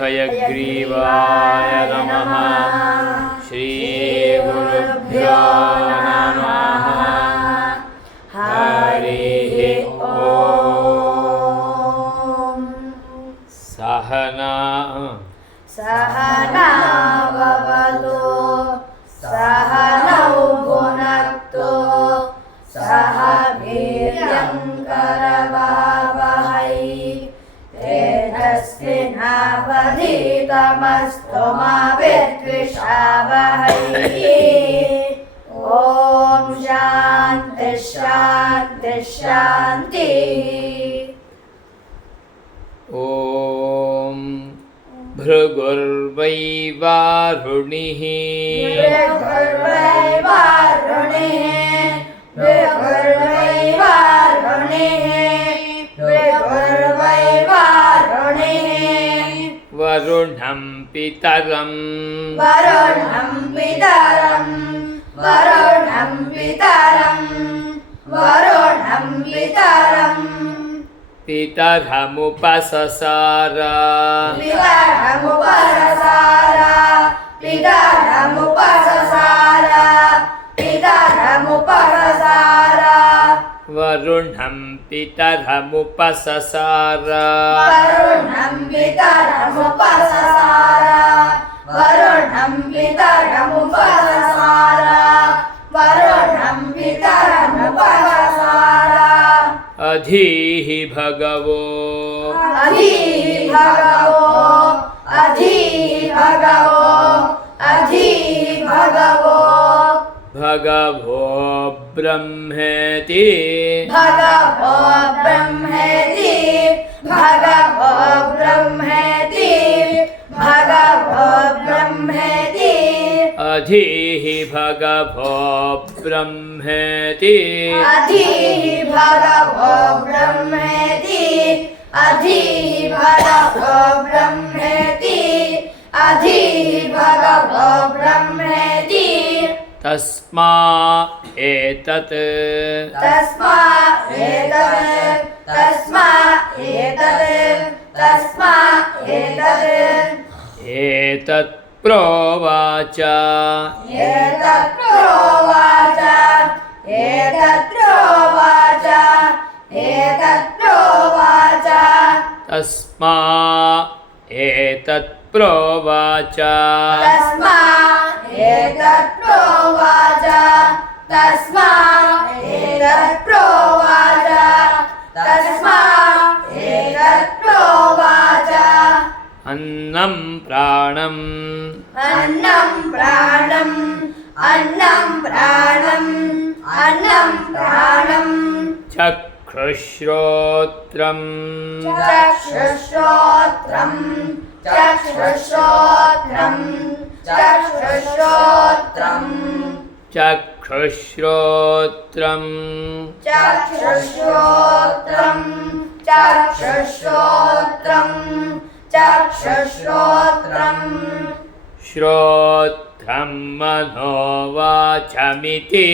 हयग्रीवाय नमः। श्रीगुरुभ्यो नमः। हरिः ॐ। सहना भवतु सहनौ भुनक्तु सह वीर्यङ्करवावहै तेजस्विनावधीतमस्तु मा विद्विषावहै। ॐ शान्ति शान्ति शान्ति। ॐ भृगुर्वैवारुणिः वरुणं पितरं पितरमुपससार वरुणं पितरमुपससार अधीः भगवो भगवो ब्रह्मेति अधीः भगवो ब्रह्मेति तस्मा एतत् एतत् प्रोवाच तस्मा एतत् प्रोवाच अन्नं प्राणम् चक्षुश्रोत्रम् श्रोत्रं मनोवाचमिति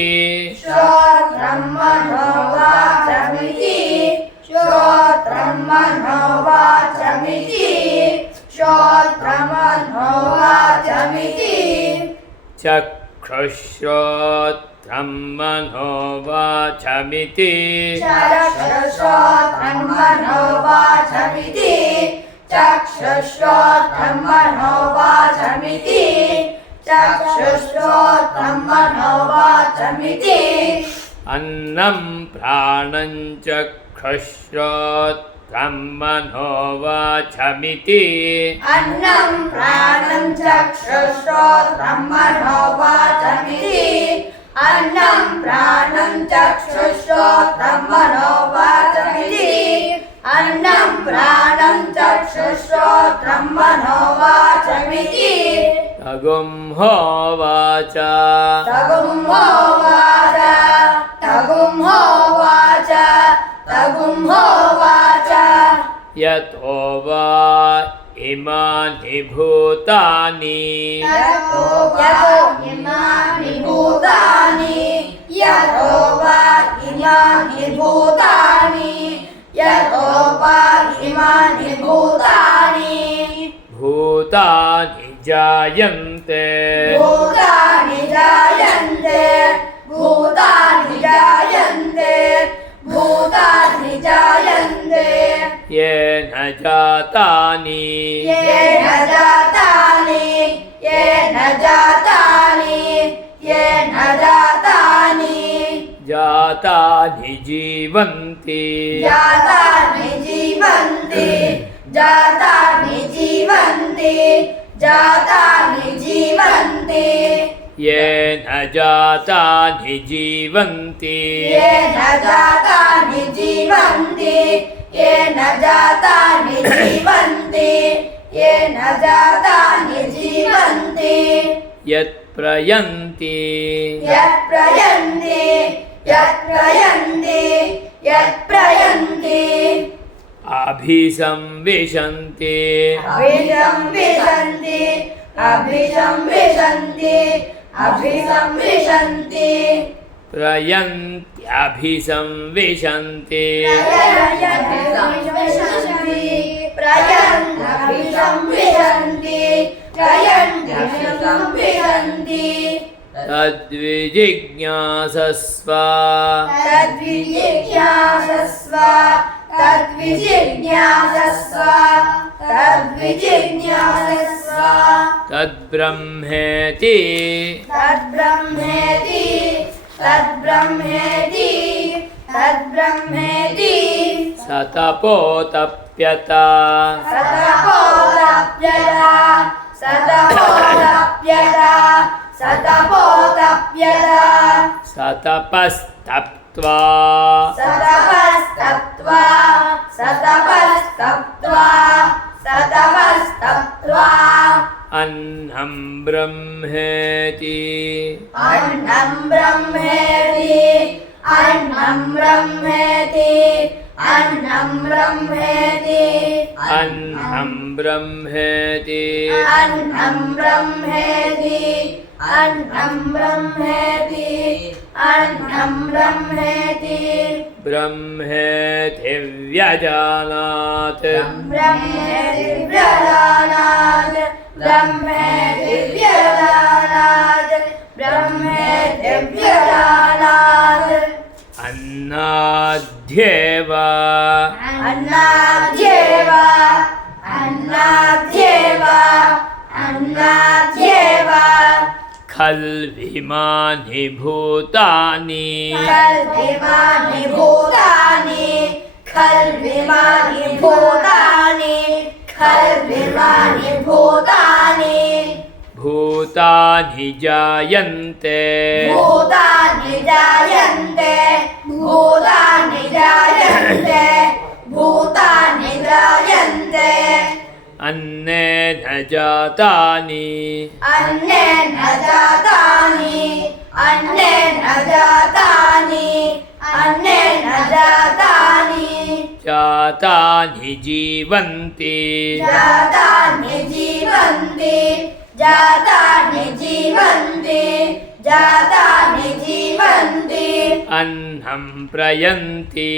चक्षुश्रोत्रं मनोवाचमिति अन्नं प्राणं चक्षुश्रोत्रं मनोवाचमिति तगुंहोवाच यतो वा इमानि भूतानि भूतानि जायन्ते भूतानि जायन्ते भूतानि जायन्ते भूतानि जायन्ते येन जातानि येन जातानि येन जातानि येन जातानि जातानि जीवन्ति जातानि जीवन्ति जातानि जीवन्ति जातानि जीवन्ति येन जातानि जीवन्ति येन जातानि जीवन्ति येन जातानि जीवन्ति येन जातानि जीवन्ति यत्प्रयन्ति यत्प्रयन्ति यत्प्रयन्ति यत्प्रयन्ति अभिसंविशन्ति अभिसंविशन्ति अभिसंविशन्ति अभिसंविशन्ति प्रयन्त्यभिसंविशन्ति प्रयन्त्यभिसंविशन्ति प्रयन्त्यभिसंविशन्ति तद्विजिज्ञासस्व तद्विजिज्ञासस्व तद्विजिज्ञासस्व तद्विजिज्ञासस्व तद्ब्रह्मेति तद्ब्रह्मेति तद्ब्रह्मेति तद्ब्रह्मेति सतपोतप्यत सतपोतप्यता सतपोतप्यता सतपोतप्यता सतपस्तप्त्वा सतपस्तप्त्वा सतपस्तप्त्वा सतपस्तप्त्वा अन्नं ब्रह्मेति अन्नं ब्रह्मेति अन्नं ब्रह्मेति अन्नं ब्रह्मेति अन्नं ब्रह्मेति अन्नं ब्रह्मेति अन्नं ब्रह्मेति अन्नं ब्रह्मेति ब्रह्मेति व्यजानात् ब्रह्मेति व्यजानात् ब्रह्मेति व्यजानात् ब्रह्मेति व्यजानात् अन्नाद्येव अन्नाद्येव अन्नाद्येव अन्नाद्येव खल्विमानि भूतानि खल्विमानि भूतानि खल्विमानि भूतानि खल्विमानि भूतानि भूतानि जायन्ते भूतानि जायन्ते भूतानि जायन्ते भूतानि जायन्ते अन्नेन जातानि अन्नेन जातानि अन्नेन जातानि अन्नेन जातानि जातानि जीवन्ति जातानि जीवन्ति जातानि जीवन्ति जातानि जीवन्ति अन्नं प्रयन्ति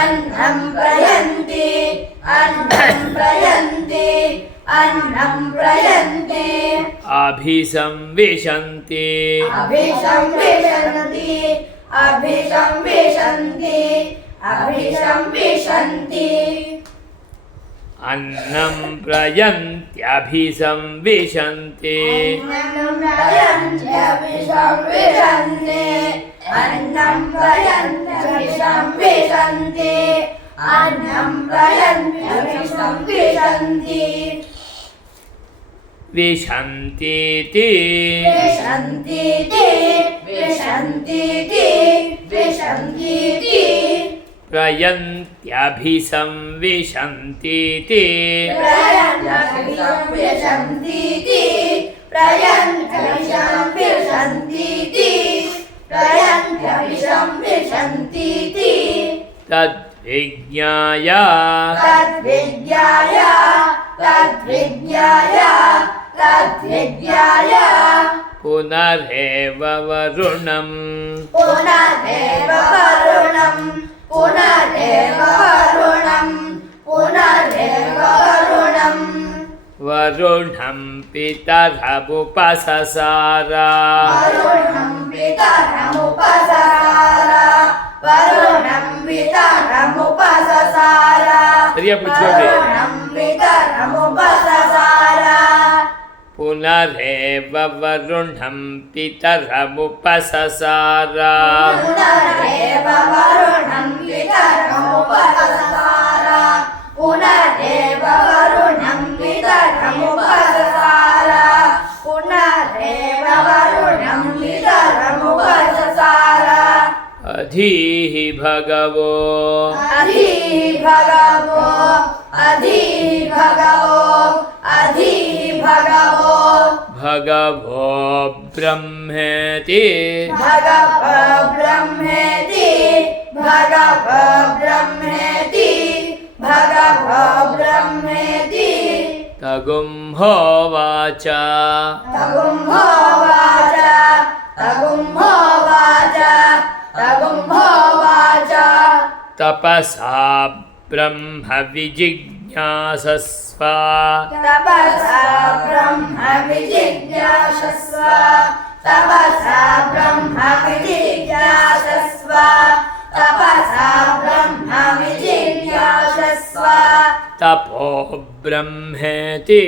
अन्नं प्रयन्ति अन्नं प्रयन्ति अन्नं प्रयन्ति अभिसंविशन्ति अभिसंविशन्ति अभिसंविशन्ति अभिसंविशन्ति अन्नं प्रयन्त्यभिसंविशन्ति अन्नं प्रयन्त्यभिसंविशन्ति अन्नं प्रयन्त्यभिसंविशन्ति अन्नं प्रयन्त्यभिसंविशन्ति विशन्तीति विशन्तीति विशन्तीति विशन्तीति प्रयन्त्यभिसंविशन्तीति प्रयन्त्यभिसंविशन्तीति प्रयन्त्यभिसंविशन्तीति प्रयन्त्यभिसंविशन्तीति तद्विज्ञाय तद्विज्ञाय तद्विज्ञाय तद्विज्ञाय पुनरेव वरुणम् पुनरेव वरुणम् पुनरेव वरुणम् पुनरेव वरुणम् वरुणं पितरमुपससार वरुणं पितरमुपससार वरुणं पितरमुपससार சரியா பிடிச்சுக்கோங்க वरुणं पितरमुपससार पुनरेव वरुणं पितरमुपससार पुनरेव वरुणं पितरमुपससार पुनरेव वरुणं पितरमुपससार पुनरेव वरुणं पितरमुपससार अधीः भगवो अधीः भगवो अधीः भगवो अधीः भगवो भगवो ब्रह्मेति भगवो ब्रह्मेति भगवो ब्रह्मेति भगवो ब्रह्मेति तगुंहोवाच तगुंहोवाच तगुंहोवाच तगुंहोवाच तपसा ब्रह्म विजिज्ञासस्व तपसा ब्रह्म विजिज्ञासस्व तपसा ब्रह्म विजिज्ञासस्व तपसा ब्रह्म विजिज्ञासस्व तपो ब्रह्मेति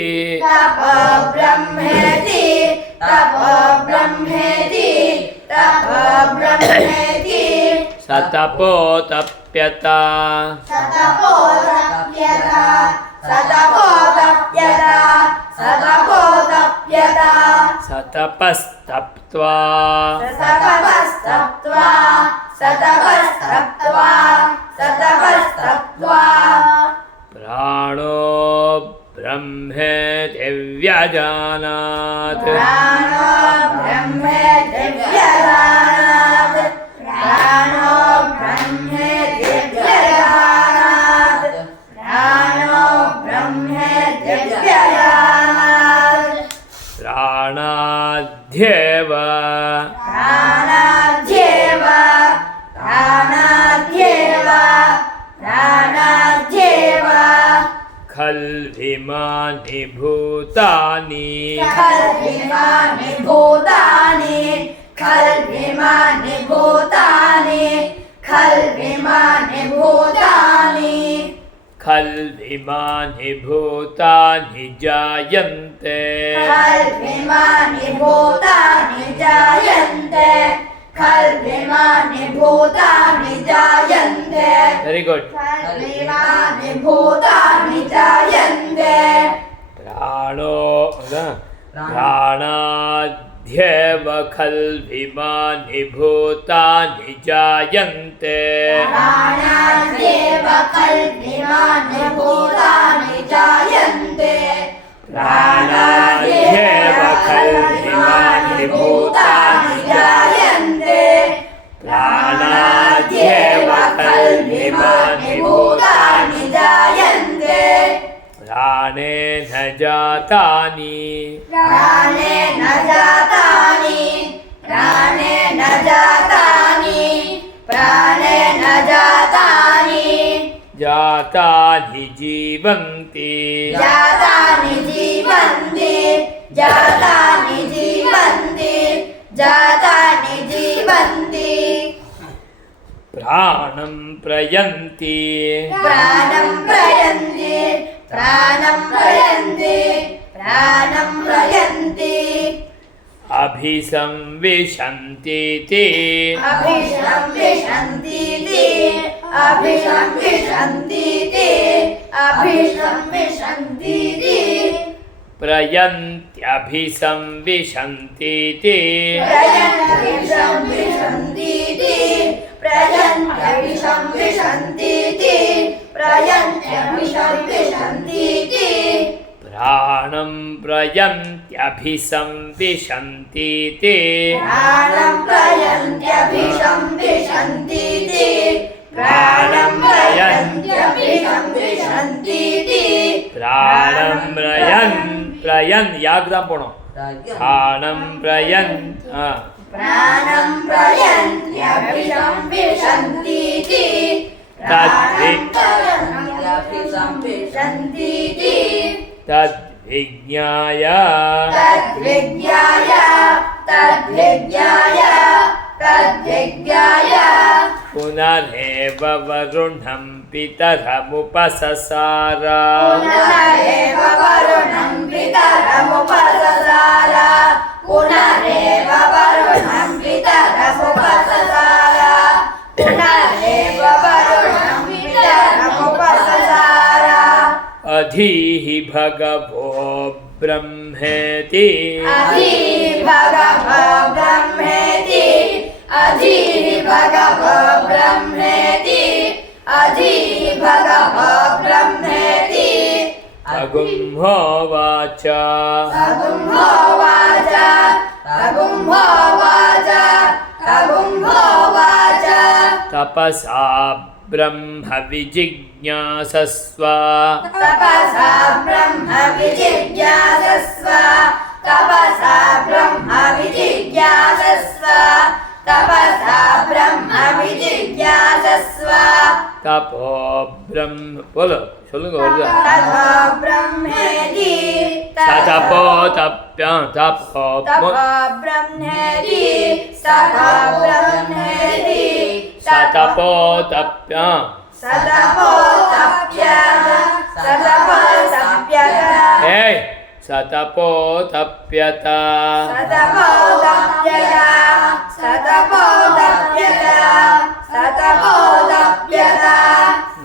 तपो ब्रह्मेति तपो ब्रह्मेति तपो ब्रह्मेति सतपो तप्यत सतपो तप्यत सतपो तप्यत सतपो तप्यत सतपस्तप्त्वा सतपस्तप्त्वा सतपस्तप्त्वा सतपस्तप्त्वा प्राणो ब्रह्मेति व्यजानात् प्राणो ब्रह्मेति व्यजानात् प्राणो ब्रह्मेति व्यजानात् प्राणो ब्रह्मेति व्यजानात् प्राणाध्येव प्राणाध्येव प्राणाध्येव प्राणाध्येव खल्विमानि भूतानि खल्विमानि भूतानि खल्विमानि भूतानि खल्विमानि भूतानि खल्विमानि भूतानि जायन्ते खल्विमानि भूतानि जायन्ते खल्विमानि भूतानि जायन्ते वेरी गुड खल्विमानि भूतानि जायन्ते प्राणो प्राणाध्येव खल्विमानि भूतानि जायन्ते प्राणादेव खल्विमानि भूतानि जायन्ते प्राणाध्येव खल्विमानि भूतानि जायन्ते प्राणाध्येव खल्विमानि भूतानि जायन्ते प्राणेन जातानि प्राणेन जातानि प्राणेन जातानि प्राणेन जातानि जातानि जीवन्ति जातानि जीवन्ति जातानि जीवन्ति जातानि जीवन्ति प्राणं प्रयन्ति प्राणं प्रयन्ति प्राणं प्रयन्ति प्राणं प्रयन्ति अभिसंविशन्ति ते अभिसंविशन्तीति अभिसंविशन्तीति अभिसंविशन्तीति प्रयन्त्यभिसंविशन्ति ते प्रयन्त्यभिसंविशन्तीति प्रयन्त्यभिसंविशन्तीति प्रयन्त्यभिसंविशन्तीति प्राणं प्रयन्त्यभिसंविशन्ति ते प्राणं प्रयन्त्यभिसंविशन्तीति प्राणं प्रयन्त्यभिसंविशन्तीति प्राणं प्रयन् यागदां पोणोम प्राणं प्रयन् प्राणं प्रयन्त्यभिसंविशन्तीति प्राणं प्रयन्त्यभिसंविशन्तीति तद्विज्ञाय तद्विज्ञाय तद्विज्ञाय तद्विज्ञाय पुनरेव वरुणं पितरमुपससार पुनरेव वरुणं पितरमुपससार पुनरेव वरुणं पितरमुपससार पुनरेव वरुणं पितरमुपससार अधीहि भगवो ब्रह्मेति अधीहि भगवो ब्रह्मेति अधीहि भगवो ब्रह्मेति अधीहि भगवो ब्रह्मेति अगुम्होवाच अगुम्होवाच अगुम्होवाच अगुम्होवाच तपसा ब्रह्म विजिज्ञासस्व तपसा ब्रह्म विजिज्ञासस्व तपसा ब्रह्म विजिज्ञासस्व तपसा ब्रह्म विजिज्ञासस्व तपो ब्रह्म बोलो சொல்லுங்க வருதா तपो ब्रह्मेति तपो तप्या तपो तपो ब्रह्मेति तपो ब्रह्मेति तपो तप्या सतपो तप्यः सतपो तप्यः हे सतपो तप्यत सतपो तप्यः सतपो तप्यः सतपो तप्यः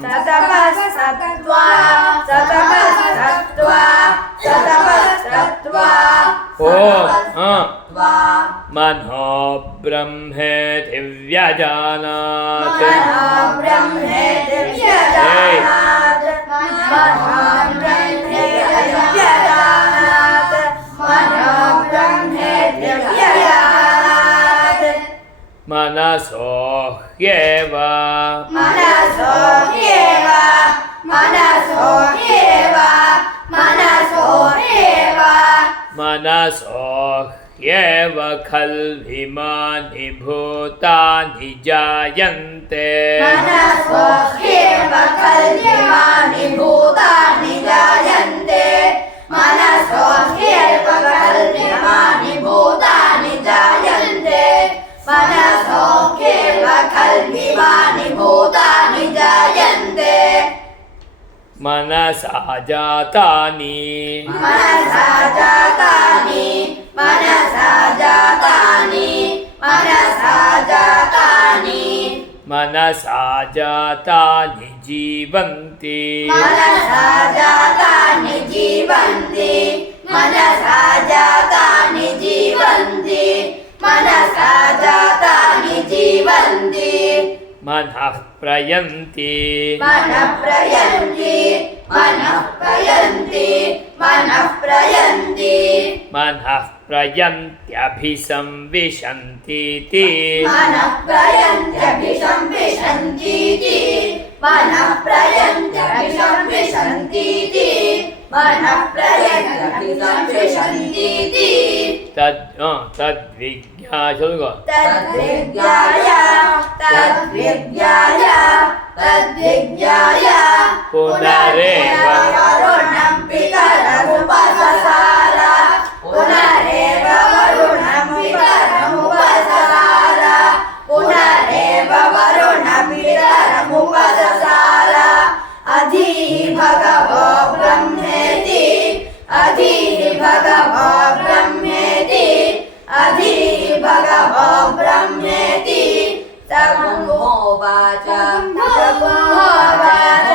सतपः सत्त्वा सतपः सत्त्वा सतपः सत्त्वा मनो ब्रह्मेति व्यजानात् मनो ब्रह्मेति व्यजानात् मनो ब्रह्मेति व्यजानात् मनो ब्रह्मेति व्यजानात् मनसो ह्येव मनसो ह्येव मनसो ह्येव मनसो ह्येव मनसो ह्येव खल्विमानि भूतानि जायन्ते मनसो ह्येव खल्विमानि भूतानि जायन्ते मनसो ह्येव खल्विमानि भूतानि जायन्ते मनसो ह्येव खल्विमानि भूतानि जायन्ते मनसा जातानि मनसा जातानि मनसा जातानि मनसा जातानि मनसा जातानि जीवन्ति मनसा जातानि जीवन्ति मनसा जातानि जीवन्ति मनसा जातानि जीवन्ति मनः प्रयन्ति मनः प्रयन्ति मनः प्रयन्ति मनः प्रयन्ति मनः प्रयन्त्यभिसंविशन्तीति मनः प्रयन्त्यभिसंविशन्तीति मनः प्रयन्त्यभिसंविशन्तीति मनः प्रयन्त्यभिसंविशन्तीति तद्विज्ञा சொல்லுங்க तद्विज्ञाय तद्विज्ञाय तद्विज्ञाय पुनरेव वरुणं पितरमुपससार पुनरेव वरुणं पितरमुपससार पुनरेव वरुणं पितरमुपससार अधीहि भगवो ब्रह्मेति अधीहि भगवो ब्रह्मेति अधीहि भगवो ब्रह्मेति तगुम्होवाच तगुम्होवाच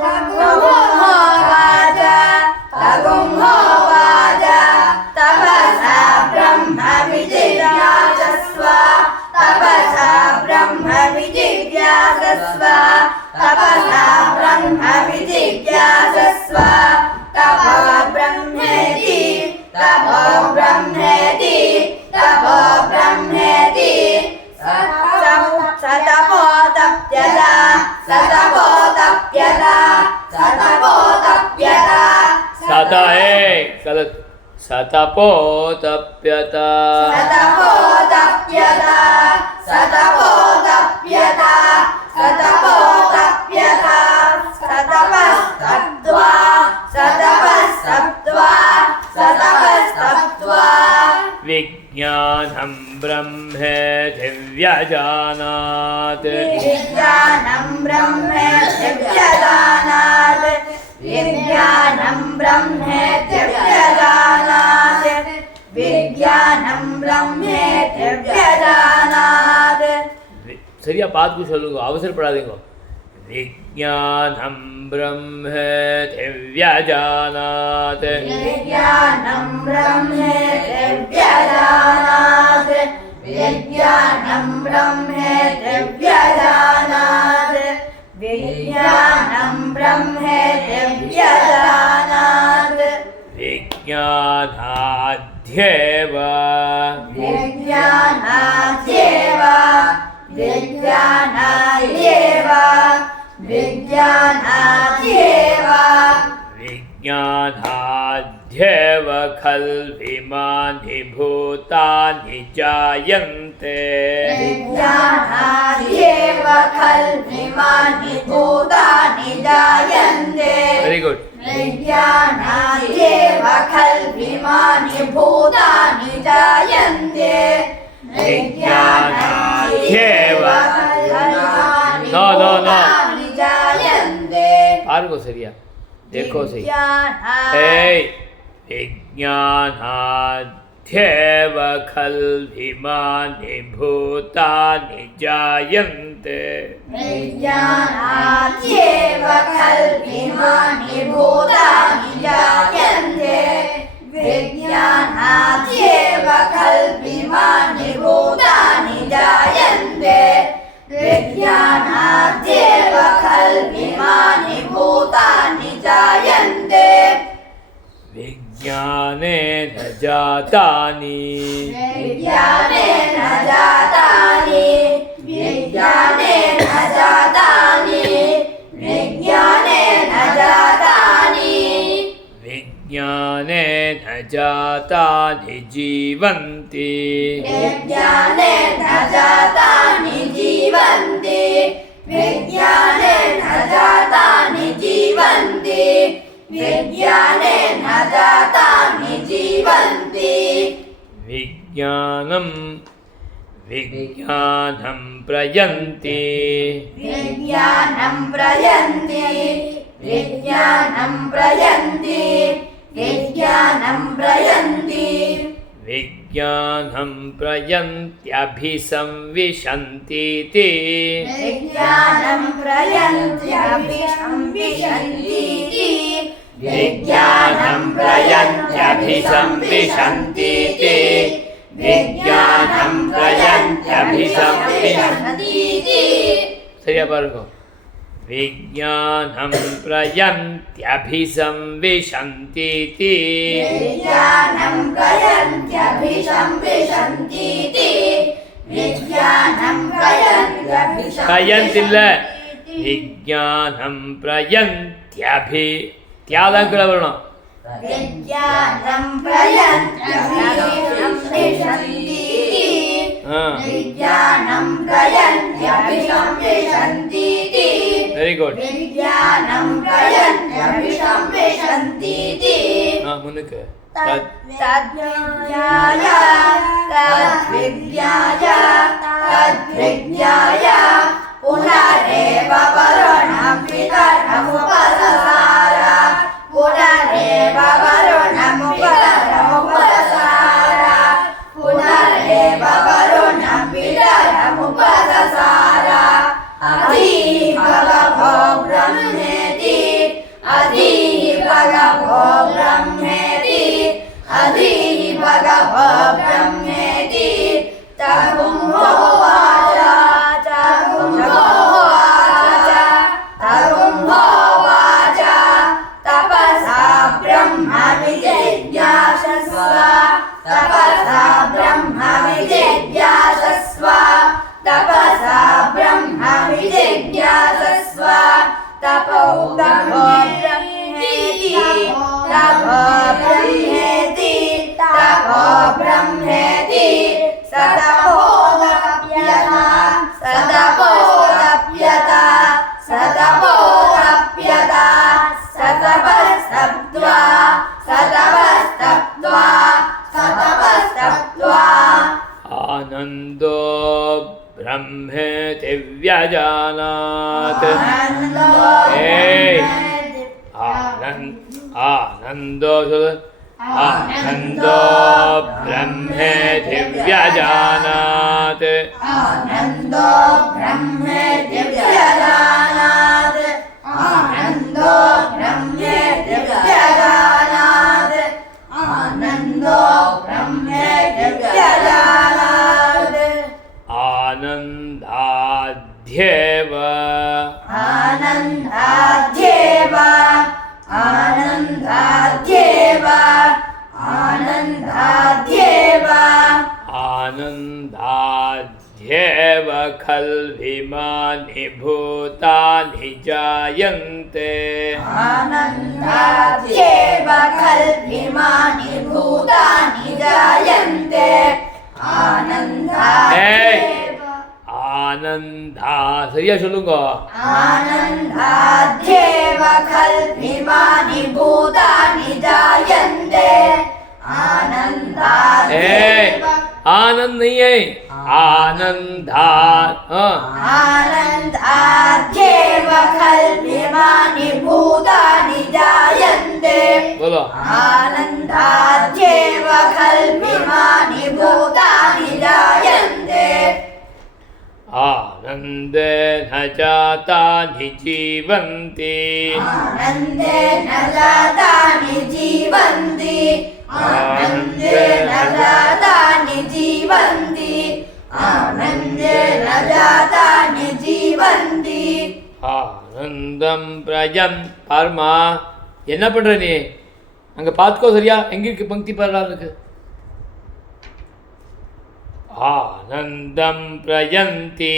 तगुम्होवाच तगुम्होवाच तपसा ब्रह्म विजिज्ञासस्व तपसा ब्रह्म विजिज्ञासस्व तपसा ब्रह्म विजिज्ञासस्व तपो ब्रह्मेति तपो ब्रह्मेति तपो ब्रह्मेति सतपो तप्यत सतपो तप्यत सतपो तप्यत सत गलत सतपो तप्यत सतपो तप्यत सतपो तप्यत सतपो तप्यत सतपस्तप्त्वा सतपस्तप्त्वा सतपस्तप्त्वा विज्ञानं ब्रह्मेति व्यजानात् विज्ञानं ब्रह्मेति व्यजानात् विज्ञानं ब्रह्मेति व्यजानात् विज्ञानं ब्रह्मेति व्यजानात् சரியா பார்த்து சொல்லுங்க, அவசரப்படாதீங்க. विज्ञानं ब्रह्मेति व्यजानात् विज्ञानं ब्रह्मेति व्यजानात् विज्ञानं ब्रह्मेति व्यजानात् विज्ञानं ब्रह्मेति व्यजानात् विज्ञानाध्येव विज्ञानाद्येव विज्ञानाद्येव विज्ञानाद्येव विज्ञानाध्येव खल्विमानि भूतानि जायन्ते विज्ञानाद्येव खल्विमानि भूतानि जायन्ते वेरी गुड विज्ञानाद्येव खल्विमानि भूतानि जायन्ते विज्ञानाद्येव खल्विमानि No. भूतानि जायन्ते पार्को सरिया देखो सही विज्ञानाध्येव खल्विमानि भूतानि जायन्ते विज्ञानाद्येव खल्विमानि भूतानि जायन्ते विज्ञानाद्येव खल्विमानि भूतानि जायन्ते विज्ञानाद्येव खल्विमानि भूतानि जायन्ते विज्ञानेन जातानि विज्ञानेन जातानि विज्ञानेन जातानि विज्ञानेन जातानि विज्ञानेन जातानि जीवन्ति विज्ञानेन जातानि जीवन्ति विज्ञानेन जातानि जीवन्ति विज्ञानेन जातानि जीवन्ति विज्ञानं प्रयन्ति विज्ञानं प्रयन्ति विज्ञानं प्रयन्ति विज्ञानं प्रयन्ति विज्ञानं प्रयन्त्यभिसंविशन्तीति विज्ञानं प्रयन्त्यभिसंविशन्तीति विज्ञानं प्रयन्त्यभिसंविशन्तीति विज्ञानं प्रयन्त्यभिसंविशन्तीति சரியா பாருங்க विज्ञानं प्रयन्त्यभिसंविशन्तीति विज्ञानं प्रयन्त्यभिसंविशन्तीति विज्ञानं प्रयन्तिल्ल विज्ञानं प्रयन्त्यभि त्यादां கூட வரணும் विज्ञानं प्रयन्त्यभिसंविशन्तीति विज्ञानं प्रयन्त्यभिसंविशन्तीति वेरी गुड विज्ञानं प्रयन्त्यभिसंविशन्तीति मुन्नुக்கு तद्विज्ञाय तद्विज्ञाय पुनरेव वरुणं पितरमुपससार पुनरेव वरुणमुपससार पुनरेव वरुणं पितरमुपससार अधीः भगवो ब्रह्मेति अधीः भगवो ब्रह्मेति अधीः भगवो ब्रह्मेति तगुंहोवाच तगुंहोवाच तपसा ब्रह्म विजिज्ञासस्व तपसा ब्रह्म विजिज्ञासस्व तपसा ब्रह्म विजिज्ञासस्व तपो ब्रह्मेति तपो ब्रह्मेति तपो ब्रह्मेति सतपोदप्यता सतपोदप्यता सतपोदप्यता व्यजानात् आनन्दो ब्रह्मेति व्यजानात् आनन्दो ब्रह्मेति व्यजानात् आनन्दो ब्रह्मेति व्यजानात् आनन्दो ब्रह्मेति व्यजानात् आनन्दाध्येव आनन्दाध्येव आनन्दाध्येव आनन्दाध्येव आनन्दाध्येव खल्विमानि भूतानि जायन्ते आनन्दाध्येव खल्विमानि भूतानि जायन्ते आनन्दाध्येव आनन्दा சரியா சொல்லுங்க आनन्दाध्येव खल्विमानि भूतानि जायन्ते आनन्दाध्येव आनंद नहीं है आनंदा आनन्दाध्येव खल्विमानि भूतानि जायन्ते बोलो आनन्दाध्येव खल्विमानि भूतानि जायन्ते आनन्देन जातानि जीवन्ति आनन्देन जातानि जीवन्ति आनन्देन जातानि जीवन्ति आनन्देन जातानि जीवन्ति ஆனந்தம் பிரஜன் பாருமா என்ன பண்ற நீ அங்க பாத்துக்கோ சரியா எங்க இருக்கு பங்கி பாடுறா இருக்கு आनन्दं प्रयन्ति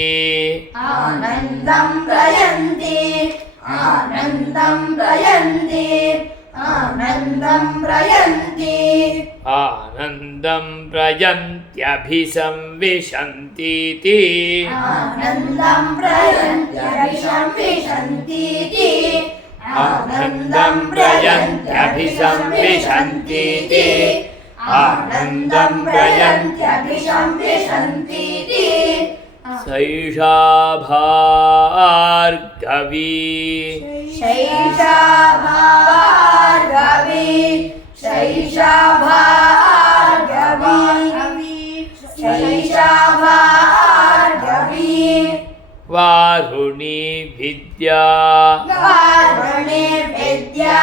आनन्दं प्रयन्ति आनन्दं प्रयन्ति आनन्दं प्रयन्ति आनन्दं प्रयन्त्यभिसंविशन्तीति आनन्दं प्रयन्त्यभिसंविशन्तीति आनन्दं प्रयन्त्यभिसंविशन्तीति आनन्दं प्रयन्त्यभिसंविशन्तीति सैषा भार्गवी शैषा भार्गवी शैषा भार्गवी शैषा भार्गवी वारुणी विद्या वारुणी विद्या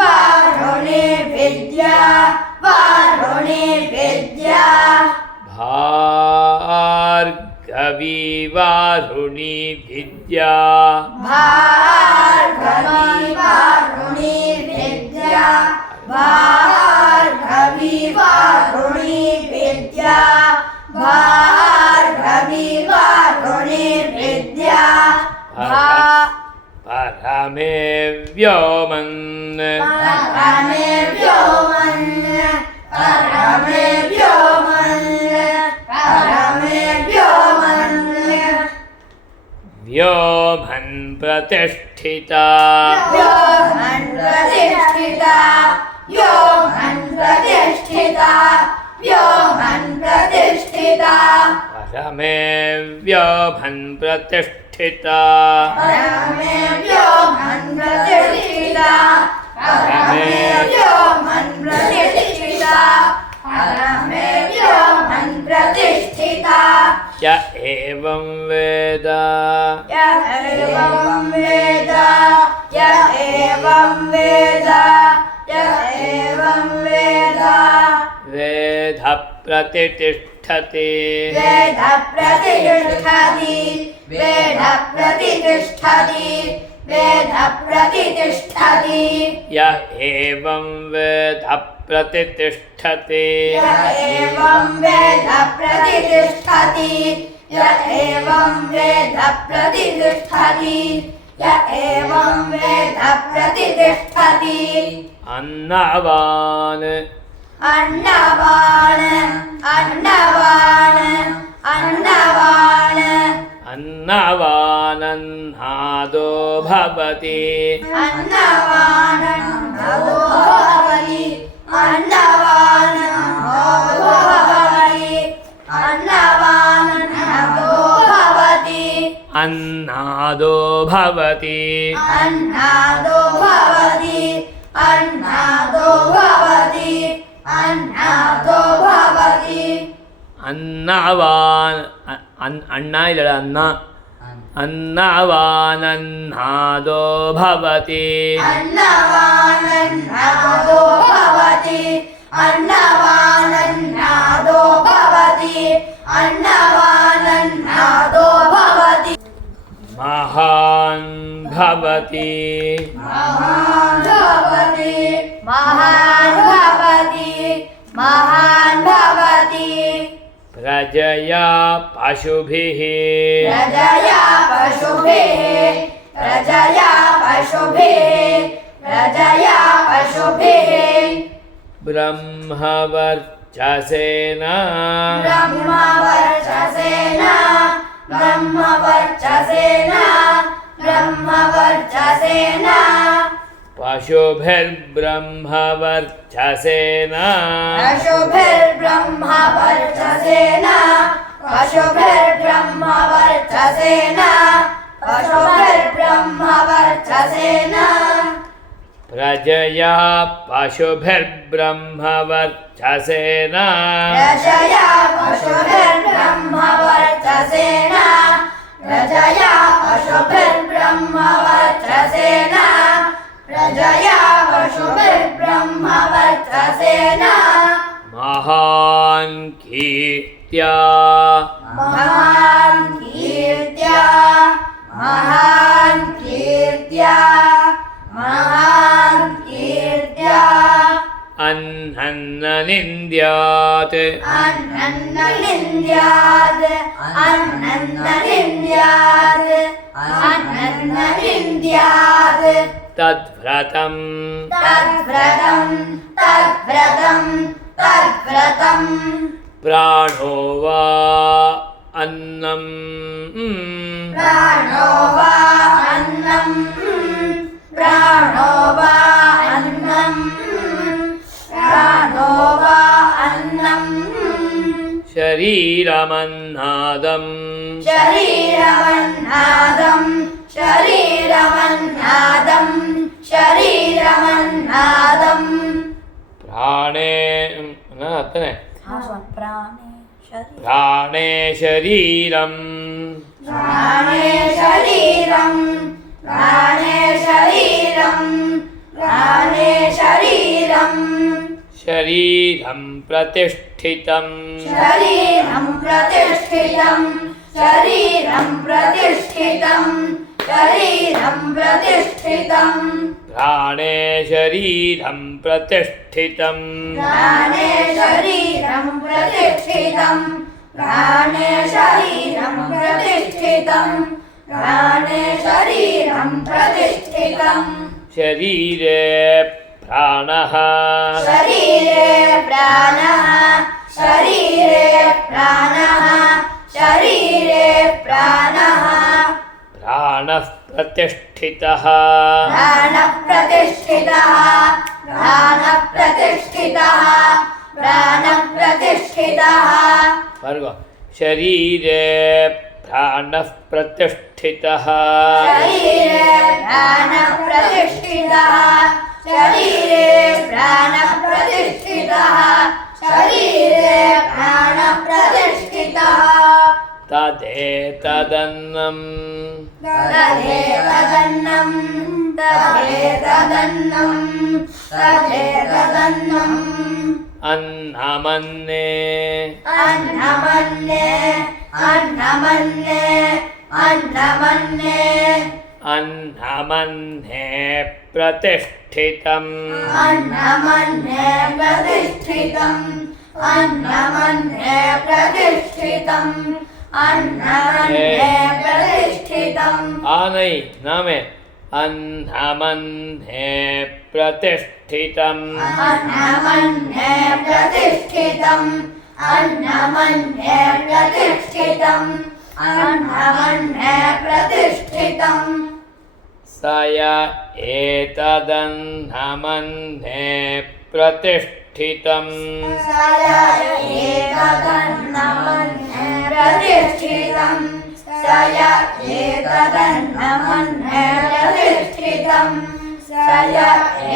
वारुणी विद्या वारुणी विद्या भार्गवी वारुणी विद्या भार्गवी वारुणी विद्या भार्गवी वारुणी विद्या भार्गवी वारुणी विद्या परमे व्योमन् परमे व्योमन् परमे व्योमन् परमे व्योमन् व्योमन् प्रतिष्ठिता व्योमन् प्रतिष्ठिता व्योमन् प्रतिष्ठिता व्योमन् प्रतिष्ठिता परमे व्योमन् प्रतिष्ठिता परमे व्योमन् प्रतिष्ठिता परमे व्योमन् प्रतिष्ठिता परमे व्योमन् प्रतिष्ठिता य एवं वेद य एवं वेद य एवं वेद य एवं वेद वेद प्रतिष्ठति वेद प्रतिष्ठति वेद प्रतिष्ठति वेद प्रतिष्ठति य एवं वेद प्रतिष्ठति य एवं वेद प्रतिष्ठति य एवं वेद प्रतिष्ठति य एवं वेद प्रतिष्ठति अन्नवान् अन्नवान् अन्नवान् अन्नवान् अन्नवानन्नादो भवति अन्नवानन्दो भवति अन्नवानन्दो भवति अन्नवानन्दो भवति अन्न अन्नादो भवति अन्नादो भवति अन्नादो भवति अन्नादो भवति अन्नवान् अन्ना इल्लड अन्ना अन्नवानन्नादो भवति अन्नवानन्नादो भवति अन्नवानन्नादो भवति अन्नवानन्नादो भवति महान् भवति महान् भवति महान् भवति महान् भवति प्रजया पशुभिः प्रजया पशुभिः प्रजया पशुभिः प्रजया पशुभिः ब्रह्मवर्चसेन ब्रह्मवर्चसेन ब्रह्मवर्चसेन ब्रह्मवर्चसेन पशुभिर्ब्रह्मवर्चसेन पशुभिर्ब्रह्मवर्चसेन पशुभिर्ब्रह्मवर्चसेन पशुभिर्ब्रह्मवर्चसेन प्रजया पशुभिर्ब्रह्मवर्चसेन प्रजया पशुभिर्ब्रह्मवर्चसेन प्रजया पशुभिर्ब्रह्मवर्चसेन प्रजया पशुभिर्ब्रह्मवर्चसेन महान् कीर्त्या महान् कीर्त्या महान् कीर्त्या महान् कीर्त्या अन्नन्ननिन्द्यात् अन्नन्ननिन्द्यात् अन्नन्ननिन्द्यात् अन्नन्ननिन्द्यात् तद्व्रतं तद्व्रतं तद्व्रतं तद्व्रतं प्राणो वा अन्नं प्राणो वा अन्नं प्राणो वा अन्नं प्राणो वा अन्नं शरीरमन्नादं शरीरमन्नादं शरीरमन्नादं शरीरमन्नादं प्राणे न अतने प्राणे प्राणे शरीरं प्राणे शरीरं प्राणे शरीरं प्राणे शरीरं शरीरं प्रतिष्ठितं शरीरं प्रतिष्ठितं शरीरं प्रतिष्ठितं शरीरं प्रतिष्ठितं प्राणे शरीरं प्रतिष्ठितं प्राणे शरीरं प्रतिष्ठितं प्राणे शरीरं प्रतिष्ठितं प्राणे शरीरं प्रतिष्ठितं शरीरे प्राणः शरीरे प्राणः शरीरे प्राणः शरीरे प्राणः प्राणः प्रतिष्ठितः प्राणः प्रतिष्ठितः प्राणः प्रतिष्ठितः प्राणः प्रतिष्ठितः वर्गो शरीरे प्राणः प्रतिष्ठितः शरीरे प्राणः प्रतिष्ठितः शरीरे प्राणः प्रतिष्ठितः शरीरे प्राणः प्रतिष्ठितः तदेतदन्नं तदेतदन्नं तदेतदन्नं तदेतदन्नम् अन्नमन्ये अन्नमन्ये अन्नमन्ये अन्नमन्ये अन्नमन्ये प्रतिष्ठितम् अन्नमन्ये प्रतिष्ठितम् अन्नमन्ये प्रतिष्ठितम् अन्नमन्ये प्रतिष्ठितम् आनै नामे अन्नमन्ये प्रतिष्ठितम् अन्नमन्ये प्रतिष्ठितम् अन्नमन्ये प्रतिष्ठितम् अन्नमन्ये प्रतिष्ठितम् स य एतदन्नमन्ये प्रतिष्ठितम् एतदन्नमन्ये प्रतिष्ठितम् स य एतदन्नमन्ये प्रतिष्ठितम् स य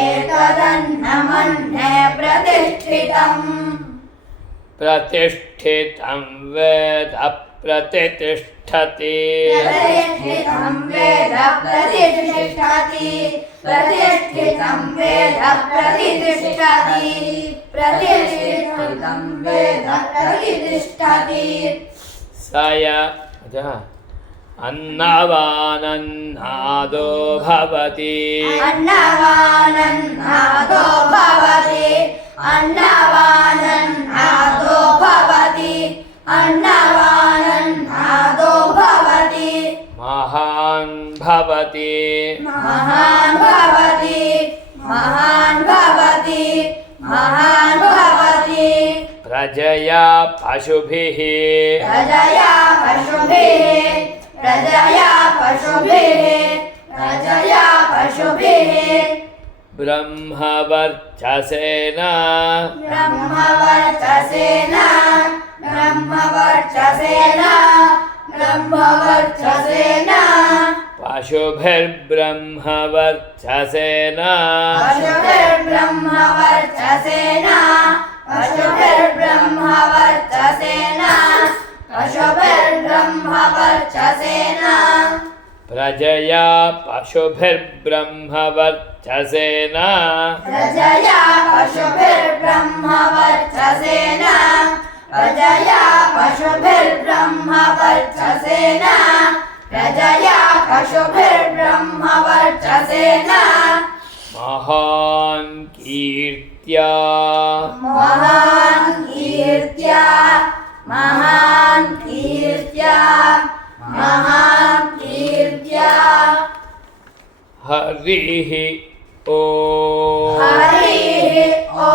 एतदन्नमन्ये प्रतिष्ठितम् प्रतिष्ठितं वेद प्रतिष्ठति प्रतिष्ठितं वेद प्रतिष्ठति प्रतिष्ठितं वेद प्रतिष्ठति प्रतिष्ठितं वेद प्रतिष्ठति स य अन्नवानन्नादो भवति अन्नवानन्नादो भवति अन्नवानन्नादो भवति अन्नवानन्नादो भवति महान् भवति महान् भवति महान् भवति महान् भवति प्रजया पशुभिः प्रजया पशुभिः प्रजया पशुभिः प्रजया पशुभिः ब्रह्मवर्चसेन ब्रह्मवर्चसेन ब्रह्मवर्चसेन ब्रह्मवर्चसेन पशुभिर्ब्रह्मवर्चसेन पशुभिर्ब्रह्मवर्चसेन पशुभिर्ब्रह्मवर्चसेन पशुभिर्ब्रह्मवर्चसेन प्रजया पशुभिर्ब्रह्मवर्चसेन प्रजया पशुभिर्ब्रह्मवर्चसेन प्रजया पशुभिर्ब्रह्मवर्चसेन प्रजया पशुभिर्ब्रह्मवर्चसेन महान् कीर्त्या महान् कीर्त्या महान् कीर्त्या महान् कीर्त्या हरिः ॐ हरिः ॐ